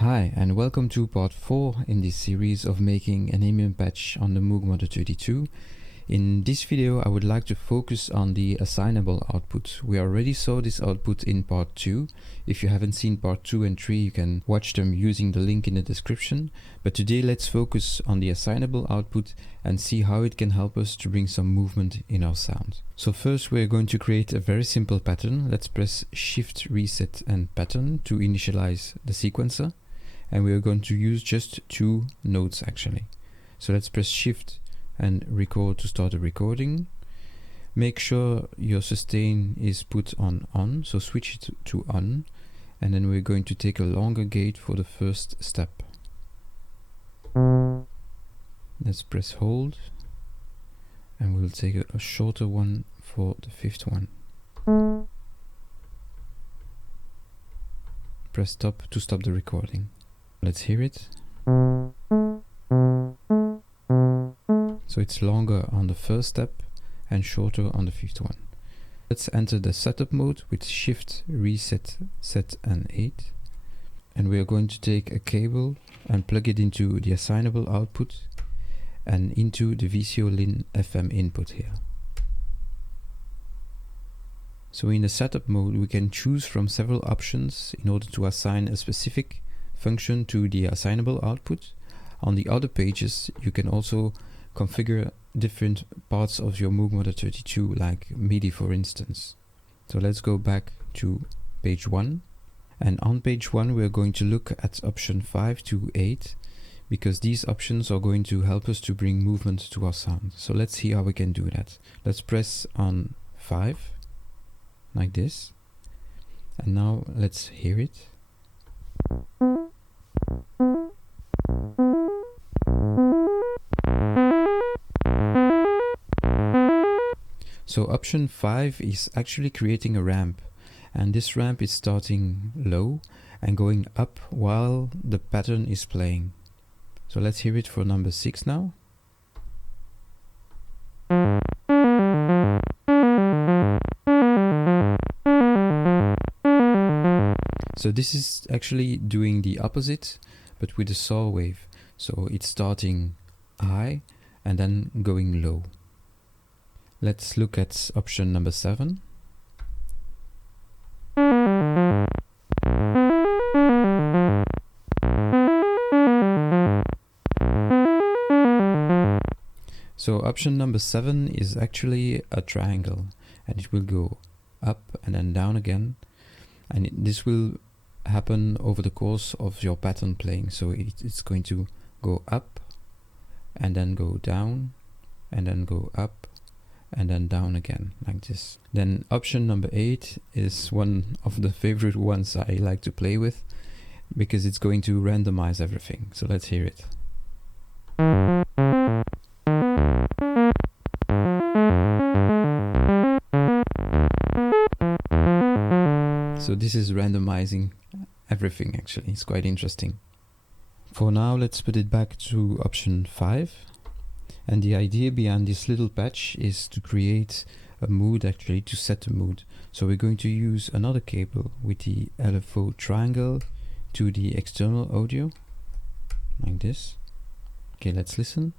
Hi, and welcome to part 4 in this series of making an ambient patch on the Moog Mother32. In this video I would like to focus on the assignable output. We already saw this output in part 2. If you haven't seen part 2 and 3 you can watch them using the link in the description. But today let's focus on the assignable output and see how it can help us to bring some movement in our sound. So first we're going to create a very simple pattern. Let's press Shift, Reset and Pattern to initialize the sequencer. And we are going to use just 2 notes actually. So let's press Shift and record to start the recording. Make sure your sustain is put on, so switch it to on, and then we're going to take a longer gate for the first step. Let's press hold, and we'll take a shorter one for the 5th one. Press stop to stop the recording. Let's hear it. So it's longer on the first step and shorter on the 5th one. Let's enter the setup mode with Shift, Reset, Set and 8. And we are going to take a cable and plug it into the assignable output and into the VCO Lin FM input here. So in the setup mode we can choose from several options in order to assign a specific function to the assignable output. On the other pages you can also configure different parts of your Moog Mother32, like MIDI for instance. So let's go back to page 1, and on page 1 we're going to look at option 5 to 8 because these options are going to help us to bring movement to our sound. So let's see how we can do that. Let's press on 5 like this, and now let's hear it. So option 5 is actually creating a ramp, and this ramp is starting low and going up while the pattern is playing. So let's hear it for number 6 now. So this is actually doing the opposite, but with a saw wave. So it's starting high and then going low. Let's look at option number 7. So option number 7 is actually a triangle, and it will go up and then down again, and this will happen over the course of your pattern playing. So it's going to go up and then go down and then go up and then down again like this. Then option number 8 is one of the favorite ones I like to play with because it's going to randomize everything. So let's hear it. So this is randomizing everything actually. It's quite interesting. For now let's put it back to option 5. And the idea behind this little patch is to create a mood, actually to set a mood. So we're going to use another cable with the LFO triangle to the external audio, like this. Okay, let's listen.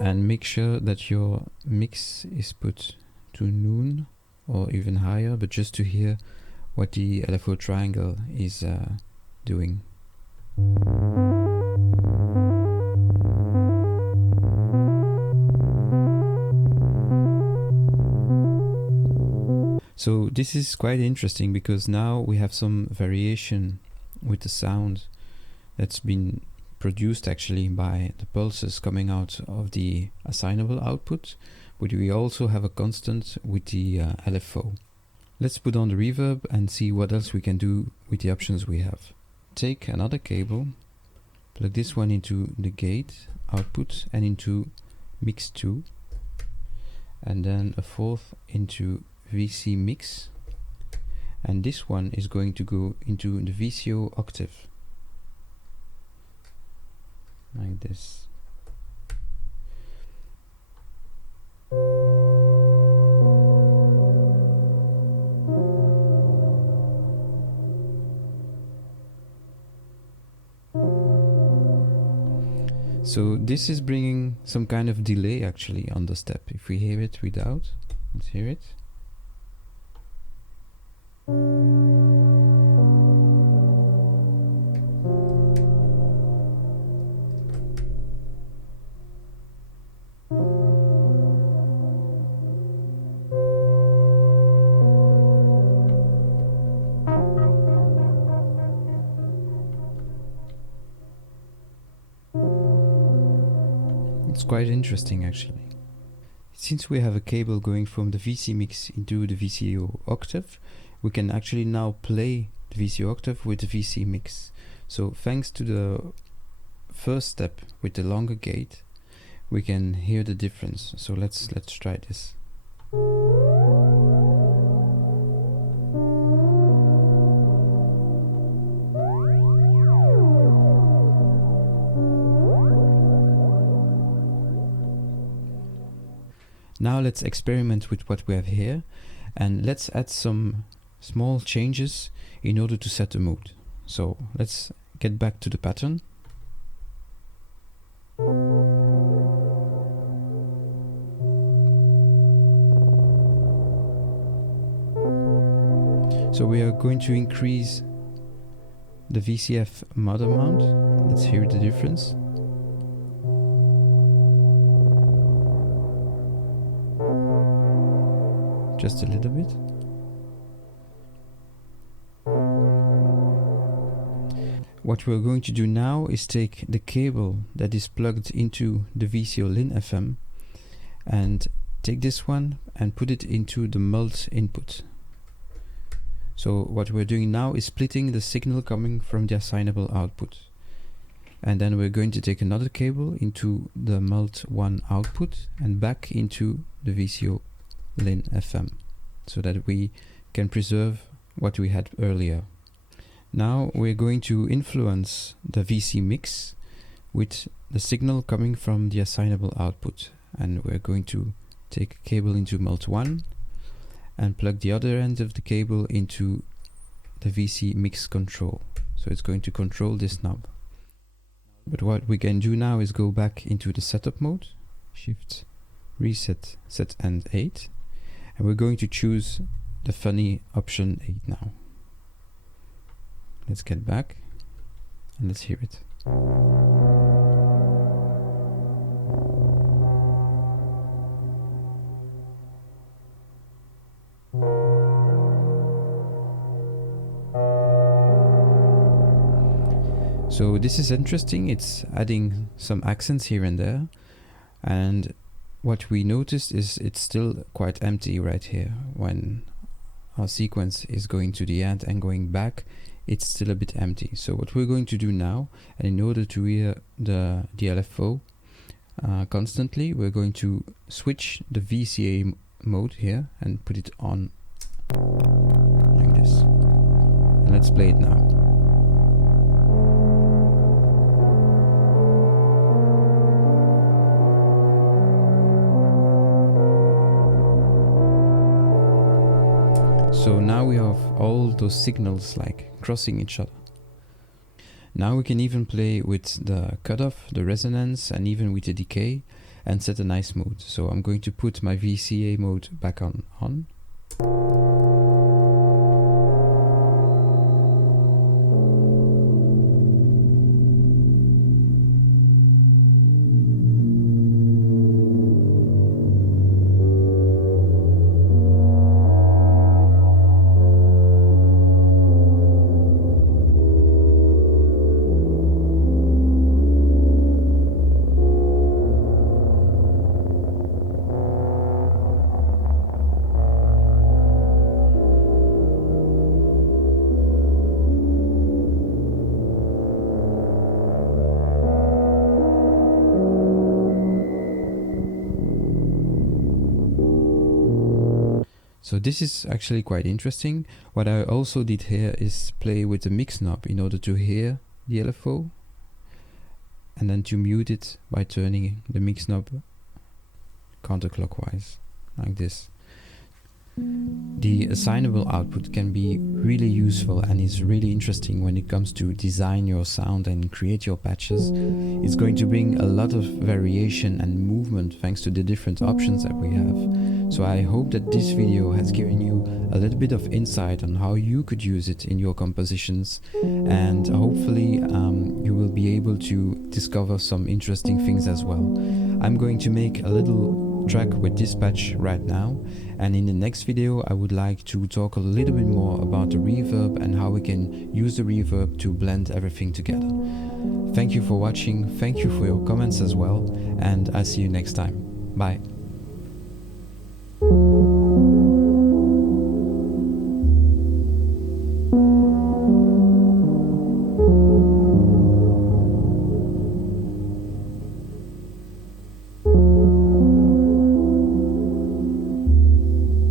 And make sure that your mix is put to noon or even higher, but just to hear what the LFO triangle is doing. So this is quite interesting because now we have some variation with the sound that's been produced actually by the pulses coming out of the assignable output, but we also have a constant with the LFO. Let's put on the reverb and see what else we can do with the options we have. Take another cable, plug this one into the gate output and into mix 2, and then a 4th into VC mix, and this one is going to go into the VCO octave like this. So this is bringing some kind of delay actually on the step. If we hear it without, let's hear it. It's quite interesting actually. Since we have a cable going from the VC mix into the VCO octave, we can actually now play the VCO octave with the VC mix. So thanks to the first step with the longer gate, we can hear the difference. So let's try this. Now let's experiment with what we have here, and let's add some small changes in order to set the mood. So let's get back to the pattern. So we are going to increase the VCF mother mount. Let's hear the difference. Just a little bit. What we're going to do now is take the cable that is plugged into the VCO Lin FM and take this one and put it into the MULT input. So what we're doing now is splitting the signal coming from the assignable output. And then we're going to take another cable into the MULT 1 output and back into the VCO Lin FM, so that we can preserve what we had earlier. Now we're going to influence the VC mix with the signal coming from the assignable output, and we're going to take a cable into MULT 1 and plug the other end of the cable into the VC mix control. So it's going to control this knob. But what we can do now is go back into the setup mode, shift, reset, set end 8. And we're going to choose the funny option 8 now. Let's get back and let's hear it. So this is interesting. It's adding some accents here and there, and what we noticed is it's still quite empty right here. When our sequence is going to the end and going back, it's still a bit empty. So what we're going to do now, and in order to hear the LFO constantly, we're going to switch the VCA mode here and put it on like this. And let's play it now. So now we have all those signals like crossing each other. Now we can even play with the cutoff, the resonance, and even with the decay and set a nice mood. So I'm going to put my VCA mode back on. So this is actually quite interesting. What I also did here is play with the mix knob in order to hear the LFO, and then to mute it by turning the mix knob counterclockwise, like this. The The assignable output can be really useful and is really interesting when it comes to design your sound and create your patches. It's going to bring a lot of variation and movement thanks to the different options that we have. So I hope that this video has given you a little bit of insight on how you could use it in your compositions, and hopefully you will be able to discover some interesting things as well. I'm going to make a little track with this patch right now, and in the next video I would like to talk a little bit more about the reverb and how we can use the reverb to blend everything together. Thank you for watching, thank you for your comments as well, and I'll see you next time. Bye.